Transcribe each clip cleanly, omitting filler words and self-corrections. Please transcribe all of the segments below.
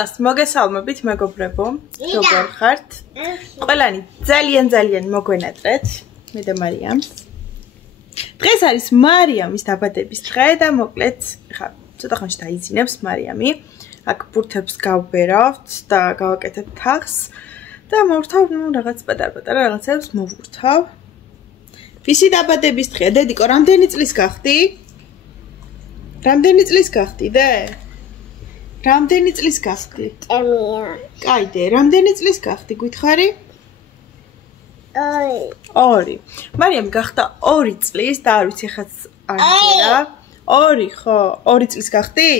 ყველას მოგესალმებით მეგობრებო, როგორ ხართ? ყველანი ძალიან მოგვენატრეთ, მე და მარიამს. დღეს არის მარიამის დაბადების დღე და მოკლედ ხა ცოტა ხანში დაიძინებს მარიამი. აქ ბურთებს გავბერავთ და გავაკეთებ თაღს და მოვრთავ რაღაც პატარ-პატარა რაღაცებს მოვურთავ. ვისი დაბადების დღეა? დედიკო, რამდენი წლის გახდი? რამდენი წლის გახდი დე? რამდენი წლის გახდი? კაიდე, რამდენი წლის გახდი, გითხარი? 2. მარიამი გახდა 2 წლის და არ ვიცი ხაც არ წერა. 2 ხო? 2 წლის გახდი?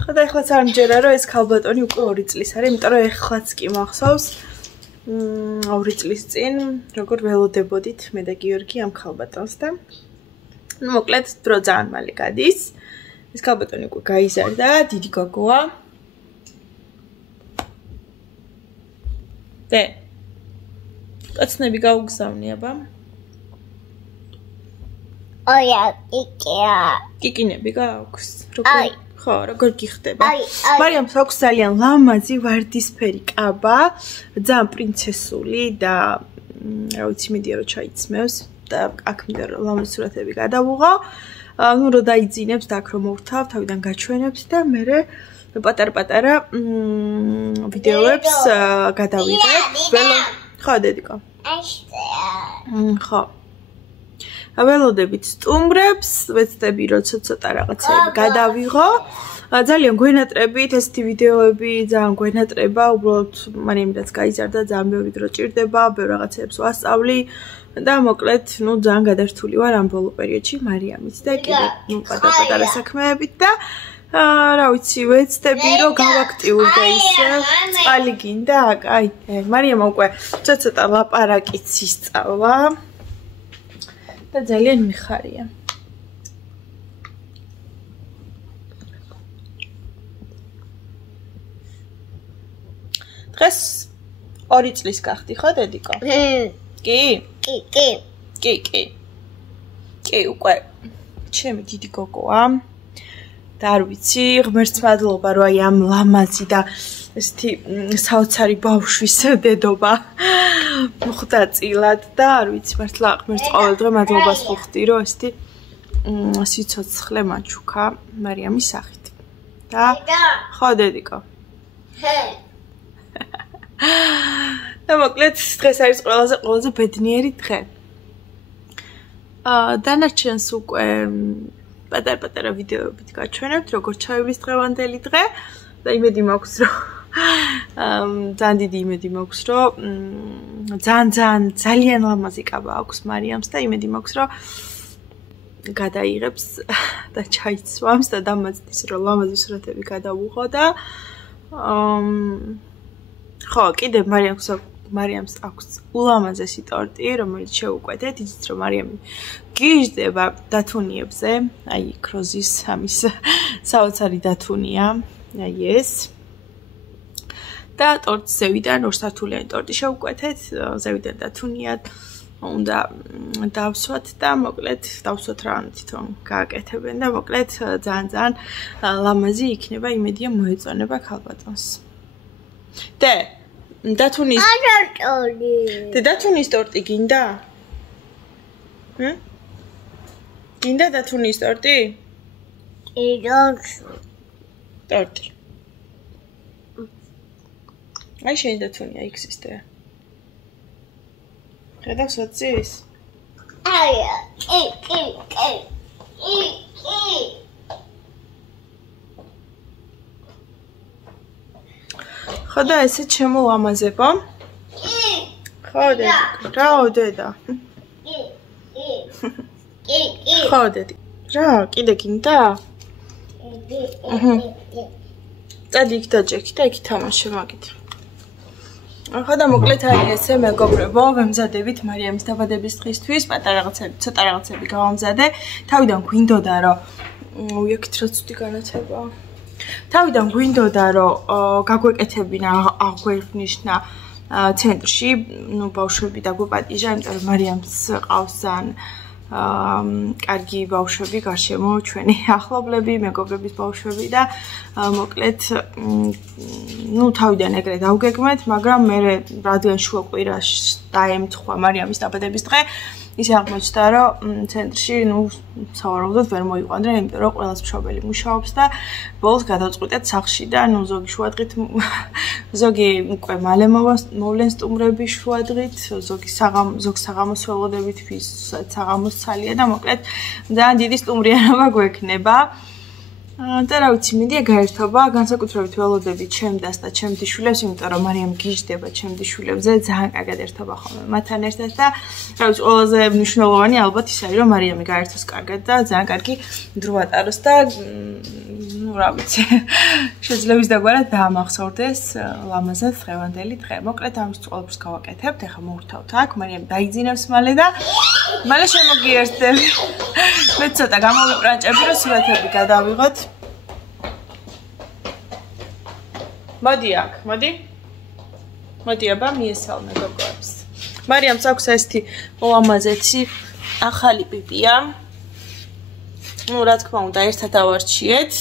ხო და ეხლაც არ მჯერა რომ ეს ქალბატონი უკვე 2 წლის არის, იმიტომ რომ ეხლაც კი მახსოვს 2 წლის წინ როგორ ველოდებოდით მე და გიორგი ამ ქალბატონს და მოკლედ დრო ძალიან მალე გადის. ეს ქალბატონი უკვე გაიზარდა, დიდი გოგოა. და კაცნები გაუგზავნი აბა. კიკინები გააქვს. ხო, როგორ გიხდება? მარიამს აქვს ძალიან ლამაზი ვარდისფერი კაბა, ძალიან პრინცესული და რა ვიცი, მედია რომ ჩაიცმევს და აქ მინდა რომ ლამაზი სურათები გადავუღო. ნუ რომ დაიძინებს და აქ რომ მოვრთავ, თავიდან გაჩვენებს და მერე პატარ-პატარა ვიდეოებს გადავიღებ. ხო, დედიკო. ხო. ველოდებით სტუმრებს, ვეცდები რომ ცოტა რაღაცები გადავიღო. ძალიან გვენატრებით ესეთი ვიდეოები, ძალიან გვენატრება, უბრალოდ მარიამიდაც გაიზარდა, ძალიან ბევრი დრო ჭირდება, ბევრ რაღაცებს ვასწავლი და მოკლედ, ნუ ძალიან გადართული ვარ ამ ბოლო პერიოდში მარიამით და კიდე პატარ-პატარა საქმეებით და რა ვიცი, ვეცდები რომ გავაქტიურდე ისე. წყალი გინდა? კაი, მარიამ უკვე ცოტა ლაპარაკიც ისწავლა. და ძალიან მიხარია. დღეს 2 წლის გახდი ხო დედიკო? კი? კი, უკვე ჩემი დიდი გოგოა. და არ ვიცი, ღმერთს მადლობა რომ აი ამ ლამაზი და ესეთი საოცარი ბავშვის დედობა მოხდა წილად და არ ვიცი, მართლა ღმერთს ყოველდღე მადლობას ვუხდი რომ ესეთი სიცოცხლე მაჩუქა მარიამის სახით. და ხო დედიკო. და მოკლედ დღეს არის ყველაზე ბედნიერი დღე. დანარჩენს უკვე პატარ-პატარა ვიდეოებით გაჩვენებთ, როგორ ჩაივლის დღევანდელი დღე და იმედი მაქვს რომ ძალიან დიდი იმედი მაქვს რომ ძალიან ლამაზი კაბა აქვს მარიამს და იმედი მაქვს რომ გადაიღებს და ჩაიცვამს და დამაძდის რომ ლამაზი სურათები გადავუღო და ხო, კიდევ მარიამს აქვს ულამაზესი ტორტი, რომელიც შევუკვეთეთ, იცით რომ მარიამი გიჟდება დათუნიებზე, აი ქროზის ამის საოცარი დათუნია, აი ეს. და ტორტს ზევიდან 2 სართულიანი ტორტი შევუკვეთეთ, ზევიდან დათუნია, უნდა დავსვათ და მოკლედ დავსვათ რა თვითონ გააკეთებენ და მოკლედ ძალიან ლამაზი იქნება, იმედია მოეწონება ქალბატონს. და დათუნის ტორტი. და დათუნის ტორტი გინდა? გინდა დათუნის ტორტი? ტორტი. აი შენ დათუნია ექსისტე. გადავს ვაწის? ხო და ესე ჩემო ლამაზებო. ხო დედიკო, რაო დედა? ხო დედი. რა, კიდე გინდა? წადი იქ დაჭექი და იქ თამაშე მაგით. ხო და მოკლედ აი ესე მეგობრებო, ვემზადებით მარიამის დაბადების დღისთვის, ცოტა რაღაცები გავამზადე. თავიდან გვინდოდა რომ უიაქით რა ცუდი განათება. თავიდან გვინდოდა რომ გაგვეკეთებინა აღვევნიშნა ცენტრში, ნუ ბავშვები დაგვეპატიჟა, იმიტომ რომ მარიამს ყავს ძალიან კარგი ბავშვები გარშემო ჩვენი ახლობლები, მეგობრების ბავშვები და მოკლედ თავიდან ეგრე დავგეგმეთ, მაგრამ მე რადგან შუა კვირას დაემთხვა მარიამის დაბადების დღე, ისე აღმოჩნდა, რომ ცენტრში სავარაუდოდ ვერ მოიყვანდა, იმიტომ რომ ყველას მშობელი მუშაობს და ბოლოს გადავწყვიტეთ სახლში და ზოგი შუადღით, ზოგი უკვე მალე მოვლენ სტუმრები შუადღით, ზოგს საღამოს ველოდებით, ვისაც საღამოს ცალია და მოკლედ ძალიან დიდი სტუმრიანობა გვექნება. და რა ვიცი, მინდია გაერთობა, განსაკუთრებით ველოდებით ჩემდას და ჩემ დიშვილებს, იმიტომ რომ მარიამ გიждდება ჩემ დიშვილებზე, ძალიან კარგად ერთობა ხოლმე მათთან ერთად და რა ვიცი, ყველაზე მნიშვნელოვანი ალბათ ის არის, რომ მარიამი გაერთოს კარგად და ძალიან კარგი დრო ატაროს და რა ვიცი, შეძლებს დაგვარად დაამახსოვრდეს ლამაზად დღევანდელი დღე. მოკლედ ამის ყველაფერს გავაკეთებთ, ეხლა მოვრთავთ აქ, მარიამი დაიძინებს მალე და მალე შემოგიერთდები. მე ცოტა გამოვიპრანჭები, რომ სურათები გადავიღოთ. მოდი აქ, მოდი. მოდი აბა მიესალმე გოგოებს. მარიამს აქვს ესეთი ლამაზეთი ახალი პიპია. რა თქმა უნდა, ერთად ავარჩიეთ.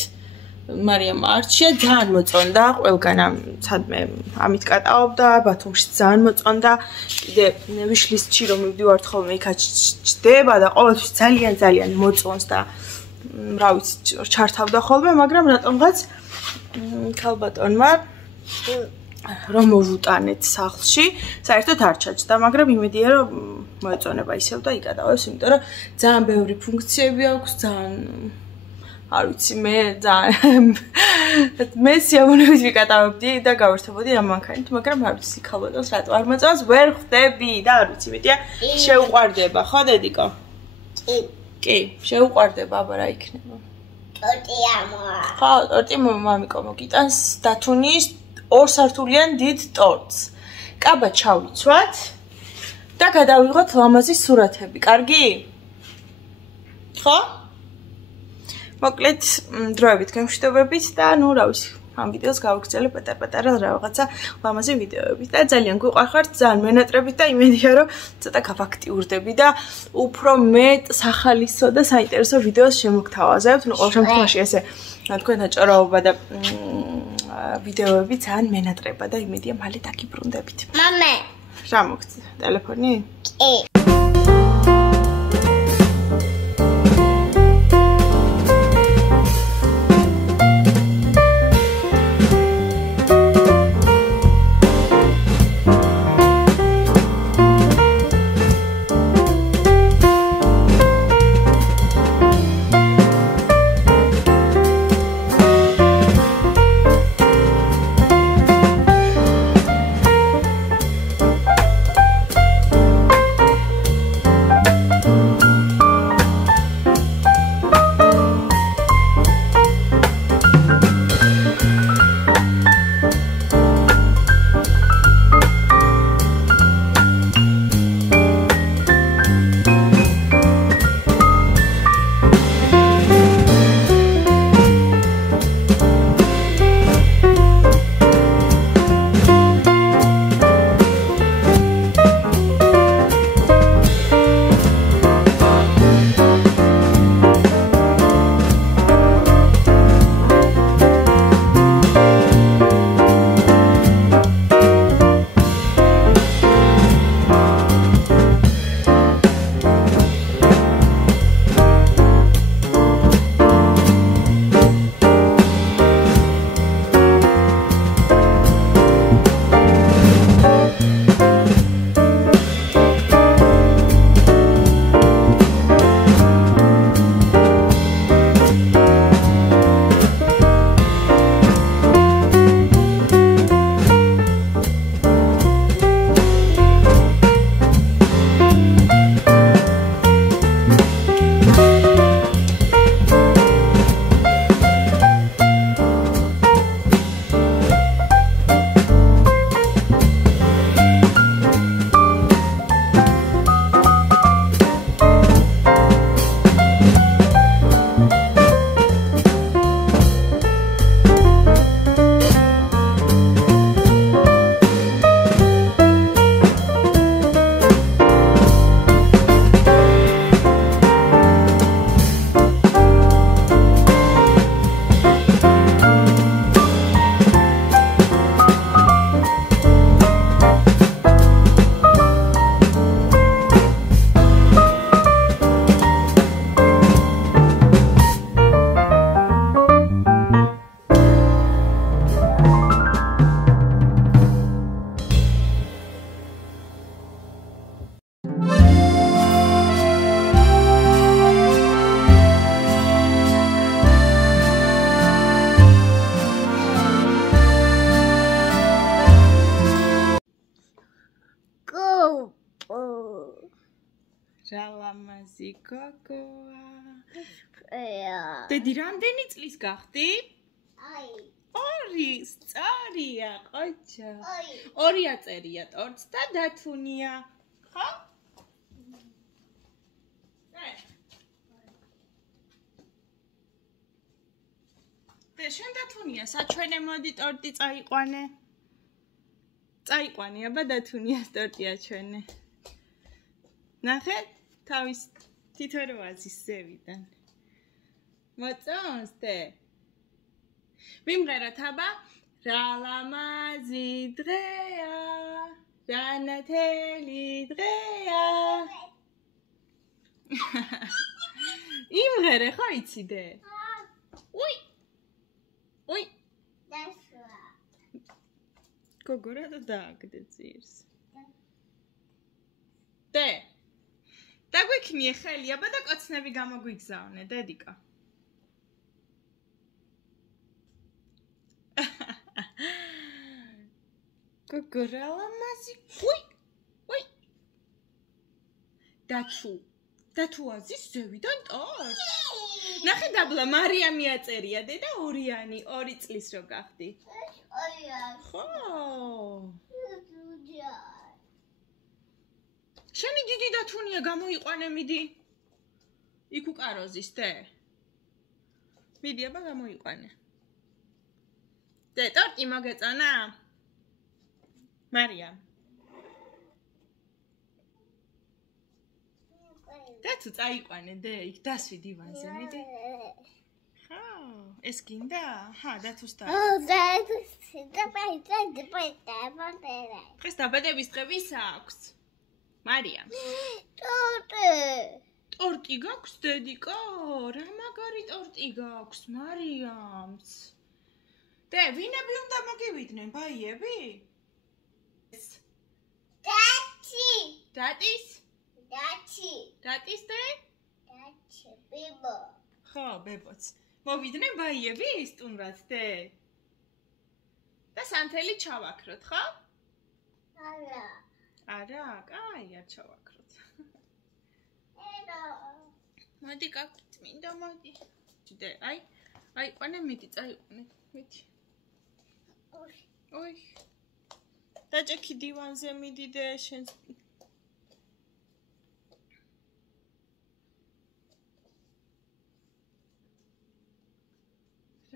მარიამ არჩია, ძალიან მოწონდა, ყველგან სადმე ამით კატაობდა, ბათუმში ძალიან მოწონდა. კიდე ვიშლისტში რომ მივდივართ ხოლმე, იქაც ჩდება და ყოველთვის ძალიან მოწონს და რა ვიცი, ჩართავდა ხოლმე, მაგრამ რატომღაც ქალბატონმა რომ მოვუტანეთ სახლში, საერთოდ არ ჩაჯდა, მაგრამ იმედია რომ მოეწონება ისევ და იკატავებს, იმიტომ რომ ძალიან ბევრი ფუნქციები აქვს, ძალიან არ ვიცი, მე სიამოვნებით ვიკატავებდი და გავერთობოდი ამ მანქანით, მაგრამ არ ვიცი, ქალბატონს რატო არ მოწონს, ვერ ხვდები და არ ვიცი, მეტია შეუყვარდება, ხო დედიკო? კი, შეუყვარდება, აბა რა იქნება? ტორტი ამოა. ხო, ტორტი მამიკო მოგიტანს დათუნის 2 სართულიან დიდ ტორტს. კაბა ჩავიცვათ და გადავიღოთ ლამაზი სურათები. კარგი? ხო? მოკლედ დროებით გამშვიდობებით და რა ვიცი, ამ ვიდეოს გავაგრძელებ პატარ-პატარა რაღაცა ლამაზი ვიდეოებით და ძალიან გვიყვარხართ, ძალიან მენატრებით და იმედია რომ ცოტა გავაქტიურდები და უფრო მეტ სახალისო და საინტერესო ვიდეოს შემოგთავაზებთ. ყოველ შემთხვევაში ესე თქვენთან ჭორაობა და ვიდეოები ძალიან მენატრება და იმედია მალე დაგიბრუნდებით. მამე, რა მოგწია? ტელეფონი? კი. რა ლამაზი გოგოა. დედი რამდენი წლის გახდი? 2. სწორია, ყოჩა. 2 აწერია ტორტს და დათუნია. ხო? შენ დათუნია საჩვენე მოდი ტორტი წაიყვანე. წაიყვანე, აბა დათუნიას ტორტი აჩვენე. ნახე, თავის თითო რო აზის ზევიდან. მოწონს დე? მიმღეროთ აბა, რა ლამაზი დღეა, რა ნათელი დღეა. იმღერე ხო იცი დე? უი! Oi! გოგო რა დააგდე ძირს. დე. დაგვიქნიე ხელი, აბა და კოცნები გამოგვიგზავნე, დედიკა. გოგო რა ლამაზი. უი! უი! დათუ აზის ზევიდან ტორტს. ნახე დაბლა მარიამი აწერია დედა 2-იანი 2 წლის რო გახდი. 2-იანი. ხო. შენი დიდი დათუნია გამოიყვანე მიდი. იქ უკაროზის დე. მიდი აბა გამოიყვანე. დე ტორტი მოგეწონა? მარიამ. და თუ წაიყვანე დე, იქ დასვი დივანზე, მიდი. ხო, ეს გინდა? ჰა, დათუს და. დღეს დაბადების დღე ვის აქვს? მარიამს. ტორტი გაქვს დედიკო? რა მაგარი ტორტი გაქვს მარიამს? დე, ვინები უნდა მოგივიდნენ, ბაიები? დათის? დათის დე? ბებო. ხო, ბებოც. მოვიდნენ ბაიები სტუმრად დე? და სანთელი ჩავაქროთ, ხო? არა. არა, კაი, არ ჩავაქროთ. მოდი გაგწმინდა, მოდი. დე, აი, ყვანე მიდი, წაიყვანე, მიდი. ოი. დაჭექი დივანზე მიდი დე, შენ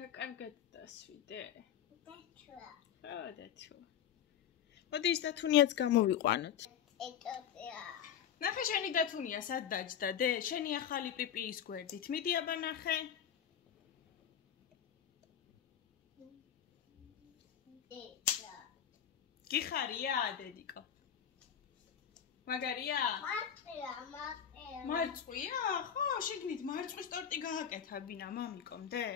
რა კარგად დასვი დე? დათუა. ხო, დათუა. მოდი ის დათუნიაც გამოვიყვანოთ. ნახე შენი დათუნია სად დაჯდა დე? შენი ახალი პიპიის გვერდით. მიდი აბა ნახე. გიხარია დედიკო? მაგარია? მარწყვია? ხო, შეგნით მარწყვის ტორტი გააკეთა ბინა მამიკომ დე?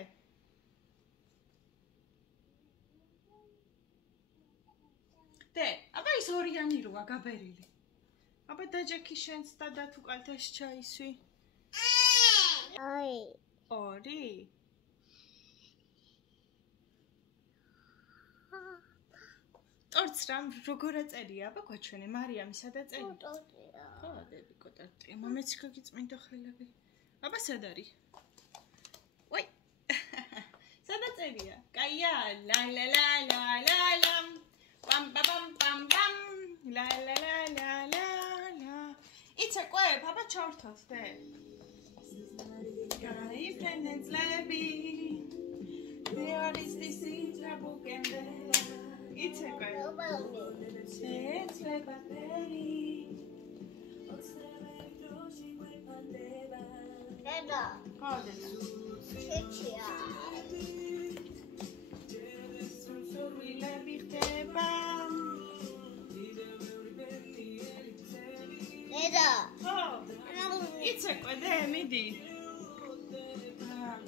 დე, აბა ის 2-იანი როა გაბერილი. აბა დაჯექი შენც და დათუ კალთაში ჩაისვი. 2? ტორტს რამ როგორ აწერია? აბა გვაჩვენე მარიამი სად აწერია? ტორტია. ხო, დედიკო ტორტია. მომეც გაგიწმინდა ხელები. აბა სად არის? ვაი. სად აწერია? კაია, ლა ლა ლა ლა ლა ლა. Pam pam pam pam la la la la la la. It's a quiet, Papa Chartos there. Guy friends levy. There is this in book and it's a quiet. It's like a penny. Dada. Call it. Chichia. Deda. Oh, it's a good day, Midi.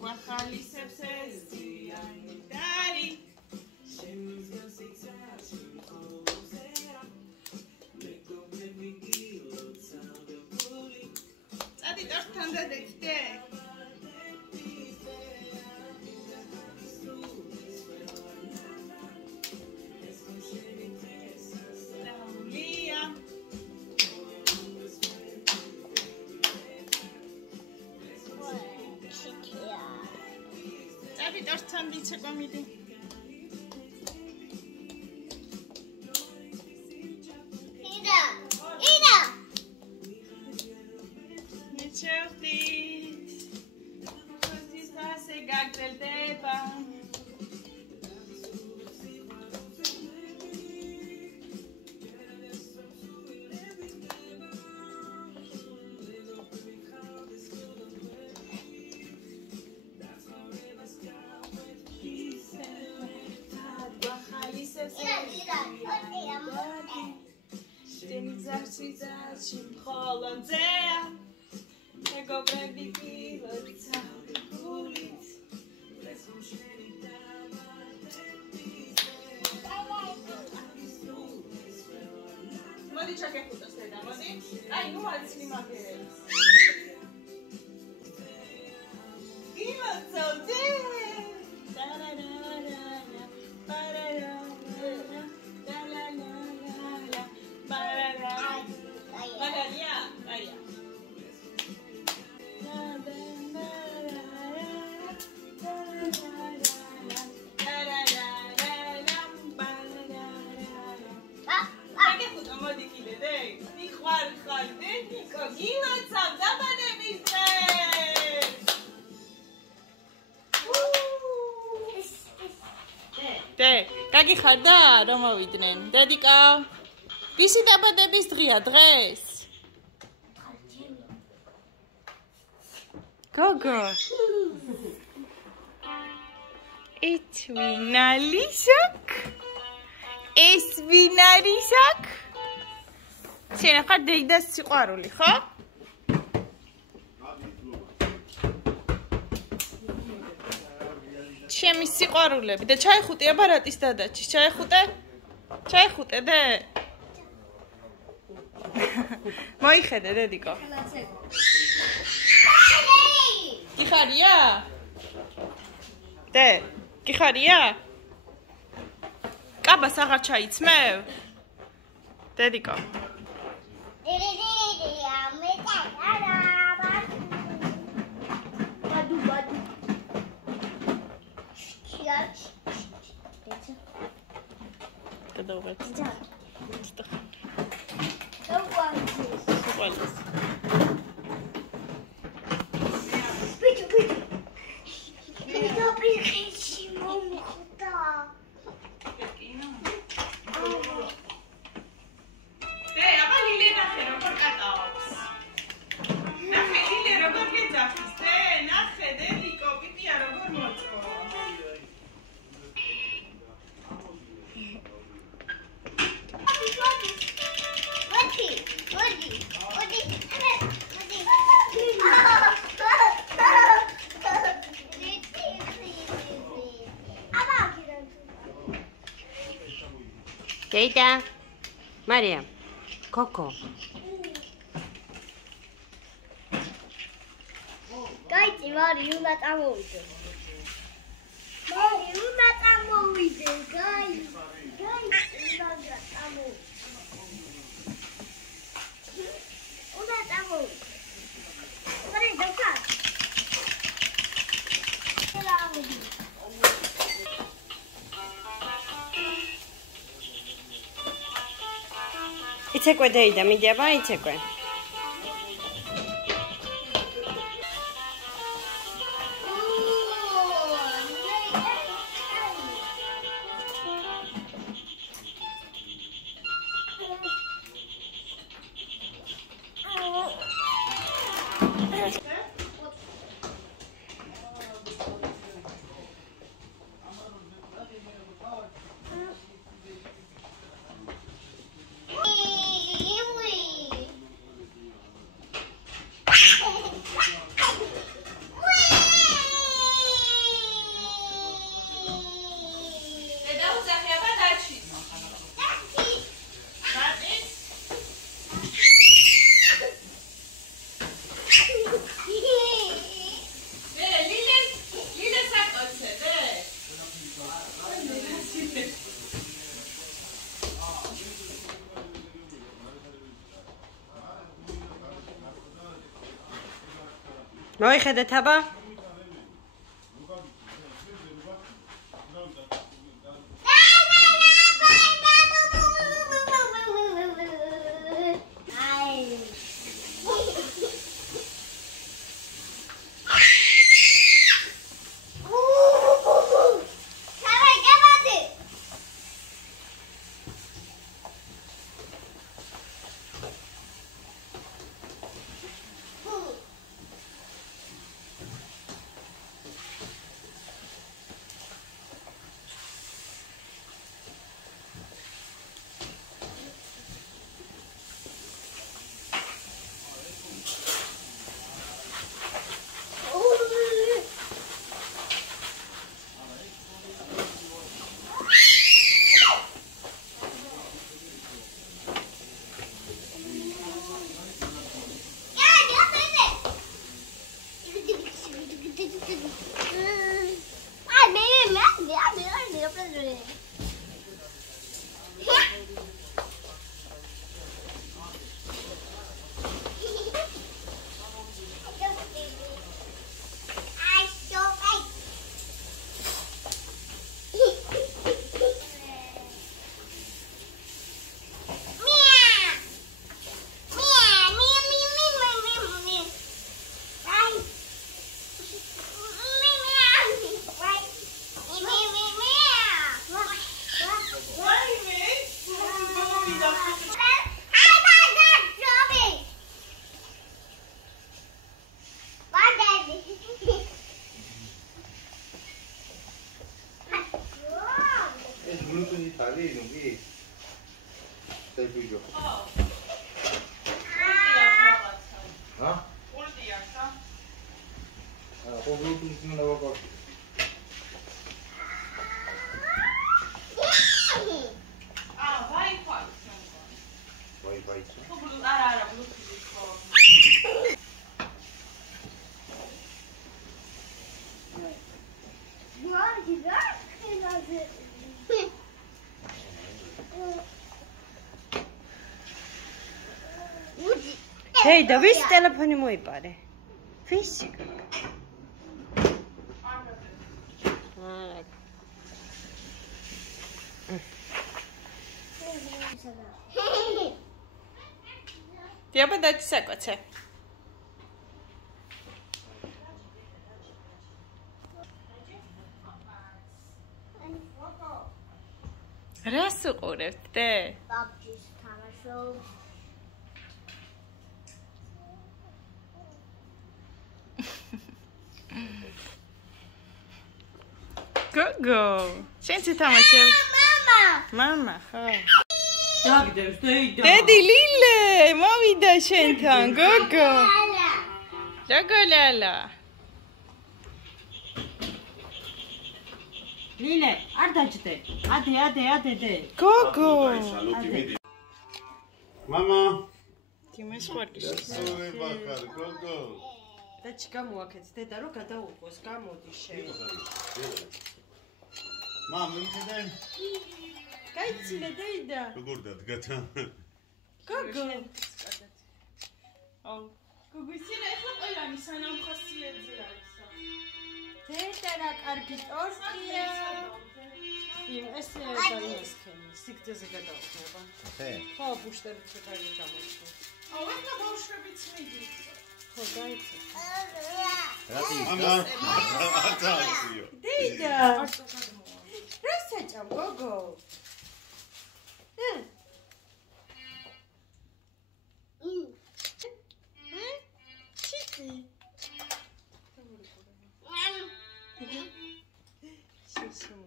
Guacali says, Daddy. Daddy, that's under the day. იცეკვა მიდი. იდა. მიჩევდით. ხოთის ასე გაგრძელდება. Exercizați holondzea, ego pregdiviloța, gulit, Modi ce che puto stai da modi? Ai nu alți lima che Giloța de გაგიხარდა რომ მოვიდნენ დედიკა ვისი დაბადების დღეა დღეს გოგო ეს ვინ არის აქ ეს ვინ არის აქ შენ ხარ დედას სიყვარული ხო ჩემი სიყვარულები და ჩაიხუტე აბარატის დადაჩი ჩაიხუტე დე მოიხედე დედიკო გიხარია დე გიხარია კაბას აღარ ჩაიცმევ დედიკო Добре. Да. Что? Давай. Пить. Я прихожу, мама, куда? Эй, а балили нахер, робот катаус. Нахер или робот летафис. Эй, нахер, дедико, пипия робот мото. Кейта, Мария, Коко. Кайти, Мария, უნდა წამოვიდე. Мария, უნდა წამოვიდე, გაი. უნდა წამოვიდე. უნდა წამოვიდე. Мария, давай. იცეკვე დეიდა, მიდიაბა იცეკვე. მოიხედეთ აბა Hey, da ვის ტელეფონი მოიპარე? Ვის? დიაბა დაჭი საკვაცე. რას უყურებთ, დე? PUBG-ს თამაშობ. გოგო, შენ ცეთამაშებ? მამა, ხო. დაგდებს დეიდა. დედი ლილე, მოვიდა შენთან, გოგო. ჯოგოლალა. ლილე, არ დაჭდე. ადე დე. გოგო. მამა. თიმეს ხوارკიშ. სულ ბახარ, გოგო. და ჩიკა მოაქეთ დედა რომ გადაუყოს, გამოდი შენ. მამა, მიხედე? გაიცილე დეიდა. როგორ დადგათა? გოგო. აუ, გოგო ისინი ახლა ყველანი სანამ ხასიათზე არისო. დედა რა კარგი ტორტია. ეს დაიმასქენი, სიგრძეზე გადაუხმება. ხო, ბუშტები ცოტა გამოჩნდა. აუ, ახლა ბავშვებიც მიდით. ხო, დაიცი. მამა. ატაციო. დედა. რა საჭამ გოგო?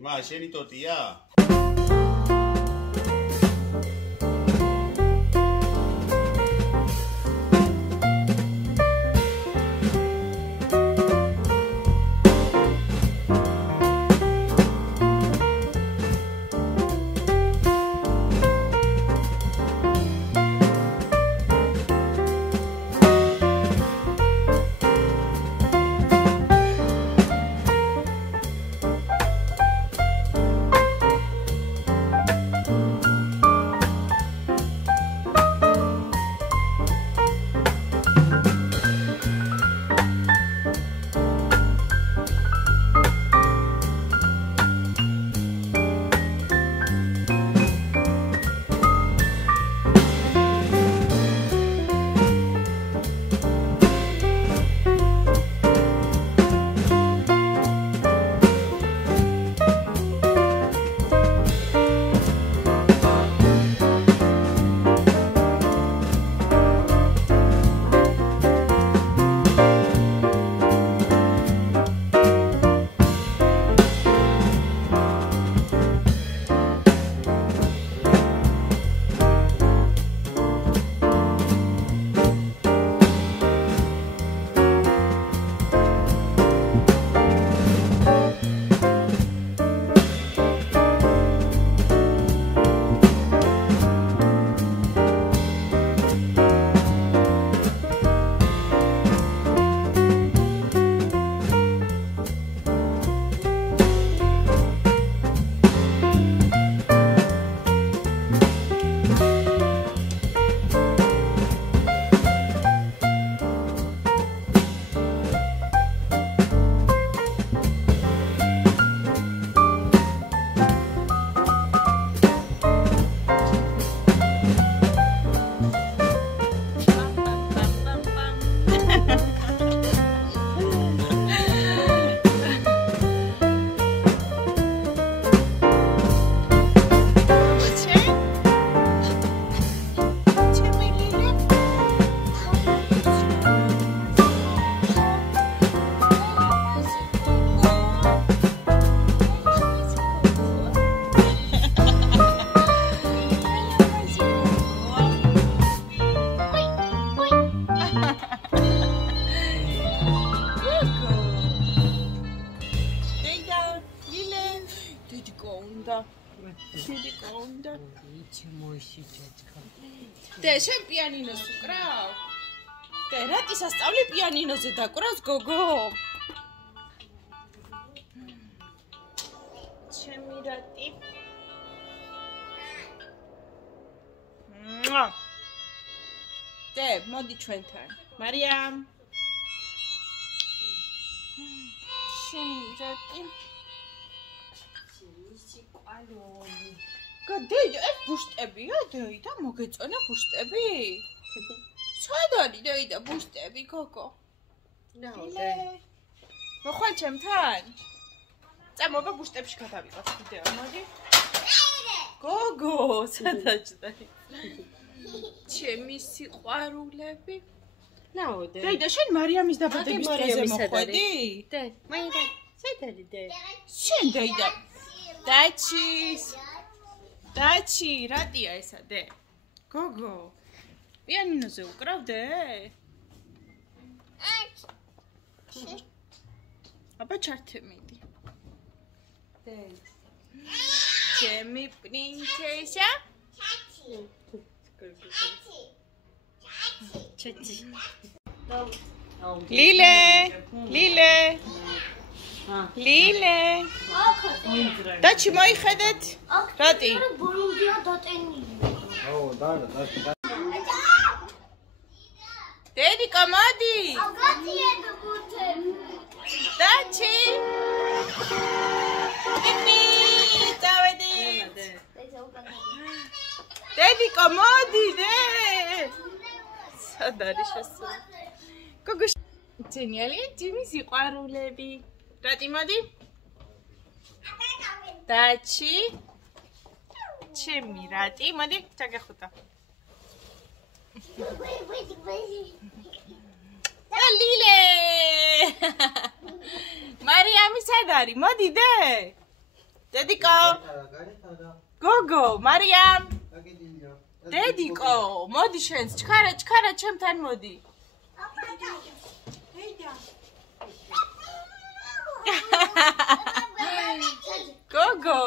მა, შენი ტოტია? დე, შენ პიანინოს უკრავ? დე, რატი სასწავლი პიანინოზე დაკვრავს გოგო? ჩემი რატი. დე, მოდი ჩვენთან. მარიამ. ჩემი რატი. გადაიდე, ეს ბუშტებია, დეიდა, მოგეწონა ბუშტები? სად არის დეიდა ბუშტები, გოგო? ნაოდე. მოხვალ ჩემთან? წამოვა ბუშტებში გადავიღოთ ვიდეო, მოდი. გოგო, სად აჭდაი? ჩემი სიყვარულები. ნაოდე. დეიდა, შენ მარიამის დაბადების დღეზე მოხვედი? დე, მაინდა, სად არის დე? შენ დეიდა. დაჩი, რატია ესა დე? გოგო. პიანინოზე უკრავდე? აბა ჩართე მიდი. დე. ჩემი პრინცესა? ჩაჩი. ლილე. დაჩი მოიხედეთ? რატი? ბოლომდია დატენილი. დედიკა მოდი. გაწიეთ ბუთები. დაჩი. დავედი. დედიკა მოდი დე. სად არის შესული? გოგო ძენიალია ჯიმის სიყვარულები. რატი მოდი? დაჩი. ჩემი რატი, მოდი ჩაგეხუტა. ლილე. მარიამი სად არის? მოდი დე. დედიკო. გოგო, მარიამ. დედიკო, მოდი შენც, ჩქარა ჩემთან მოდი. გოგო.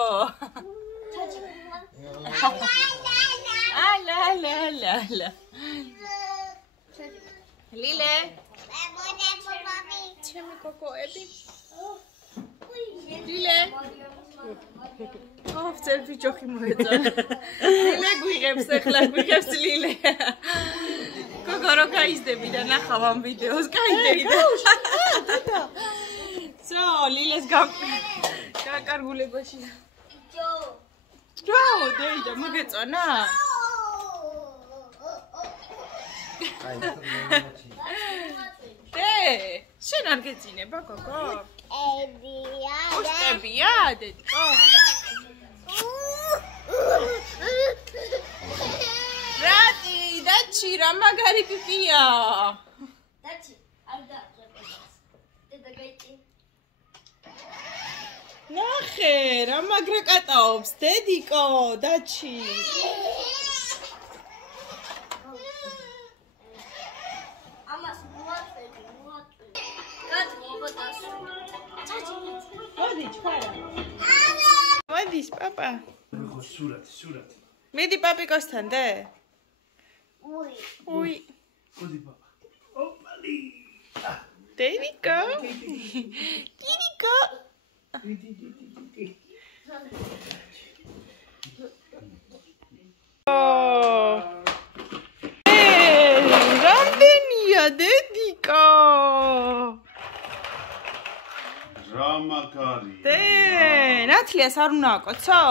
ალა. ლილე. ჩემი გოგოები. ლილე. ოფცები ჯოხი მოეწონა. ლილე გვიღებს ახლა გვიღებს ლილე. გოგო რო გაიზდები და ნახავ ამ ვიდეოს, გაიდეიდა. ზო, ლილეს გაკარგულებაში. ჯო, დეიდა, მოგეწონა? დე, შენ არ გეძინება, გოგო? ბუშტებია, დედიკო? რატი, დაჩი, რა მაგარი პიპია? დაჩი, არ დააჭერებს. დედა გაიწი. ნახე, რა მაგრა კატაობს, დედიკო, დაჩი. ამას მოაწევი. გადმოვა დასო. მოდი, ჩქარა. მოდის, პაპა. სურათი. მიდი პაპიკოსთან, დე. უი. მოდი პაპა. ოპალი. დედიკო. რამდენია დედიკო? რამაკარი. დე, ნათლიას არ უნდა აკოცო?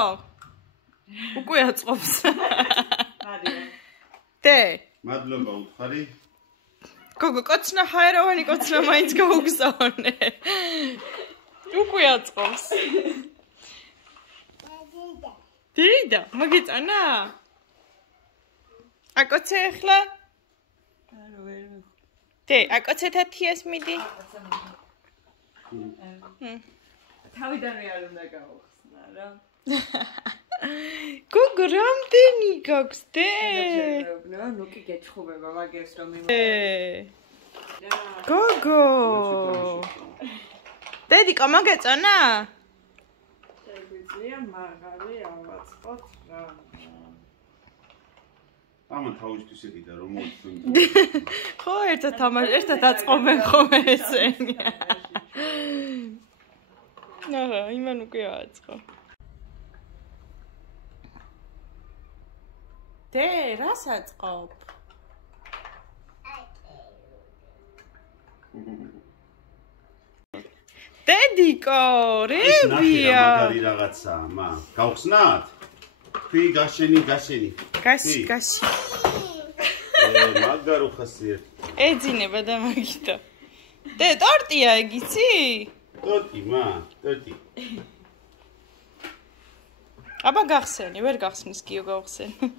უკვე აწყობს. დე. მადლობა უთხარი. გოგო, კოცნა ჰაერავანი კოცნა მაინც გაუგზავნე. უკვე აწყობს. დეიდა, მოგეწონა? აკოცე ახლა? დე, აკოცე თათიას მიდი. თავიდანვე არ უნდა გავხსნა რა. გოგო, რამდენი გაქვს დე? ნუ კი გეჩხუბება მაგერს რომ გოგო. დედიკო, მოგეწონა? შეგვიძლია მაღალი ავაწყოთ რა. ამა თავისთვის ეკიდა რომ მოიწვი. ხო, ერთად აწყობენ ხოლმე ესენი. ნახე, იმან უკვე აწყო. დე, რას აწყობ? დედიკო, რებია? მაგარი რაღაცაა, მა. გავხსნათ? ფი გაშენი. გაში. მაგარო ხასიერ. ეძინება და მაგითო. დე, ტორტია ეგიცი? ტორტი, მა, ტორტი. აბა გახსენი, ვერ გახსნის კიო გავხსენი.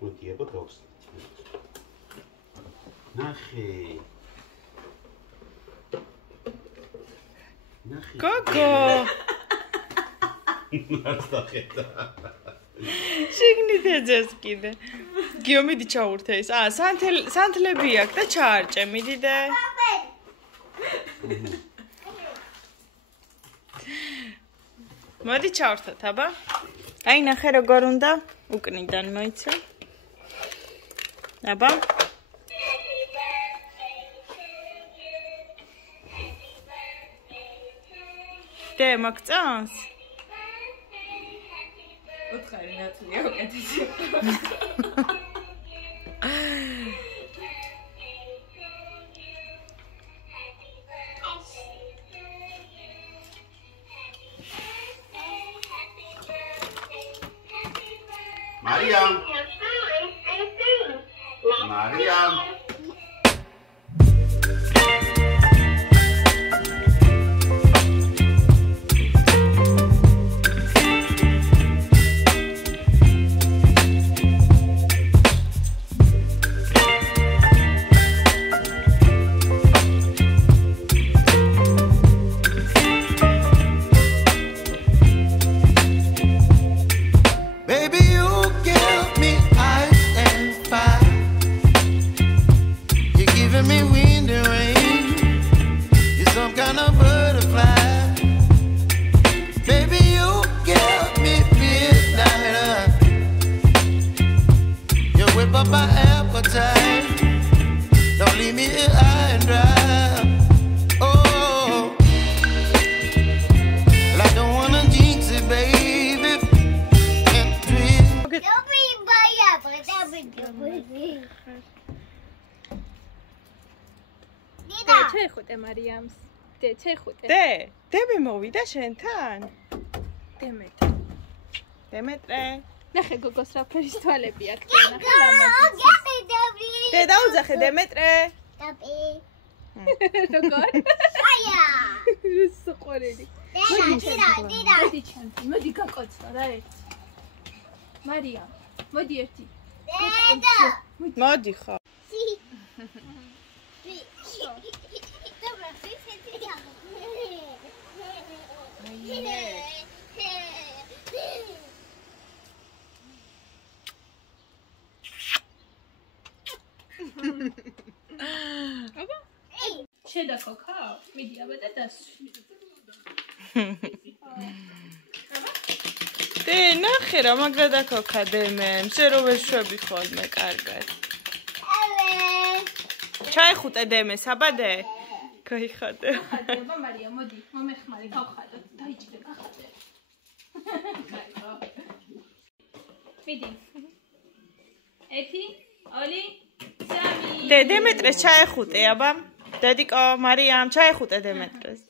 მოდი, აბა გავხსნით. ნახე. გოგო. ნახე. შიგნით ეძებს კიდე. გიო მიდი ჩაურთე ის. სანთლები აქვს და ჩაარჭე, მიდი და. მოდი ჩავრთოთ, აბა. აი ნახე როგორ უნდა უკნიდან მოიცა. აბა. დე მაგწანს? ოთხარი ნათლია უკეთესი. Mariam. ჩეხუტე მარიამს. დე, ჩეხუტე. დები მოვიდა შენთან? დემეტრე. ნახე გოგოს რა ფერის თვალები აქვს. ნახე ლამაზი. დე დაუძახე დემეტრე. დაბი. როგორ? აია. სუყურელი. დიდა. მოდი ჩანთი, მოდი გაკოცო რა ერთი. მარიამ, მოდი ერთი. დედა. მოდი ხო. აბა? შედა ქოქა? მიდი აბა და დასვი. დე ნახე რა მაგრა დაქოქა დემე, შე რო ვერ შვები ხოლმე კარგად. ჩაიხუტე დემეს, აბა დე. გაიხადე. აბა მარიამ, მოდი, მომეხმარე, გავხადოთ, დაიჭრე, გახადე. მიდი. ერთი, ორი, სამი. დე დემეტრეს ჩაეხუტე, აბა. დედიკო, მარიამ, ჩაეხუტე დემეტრეს.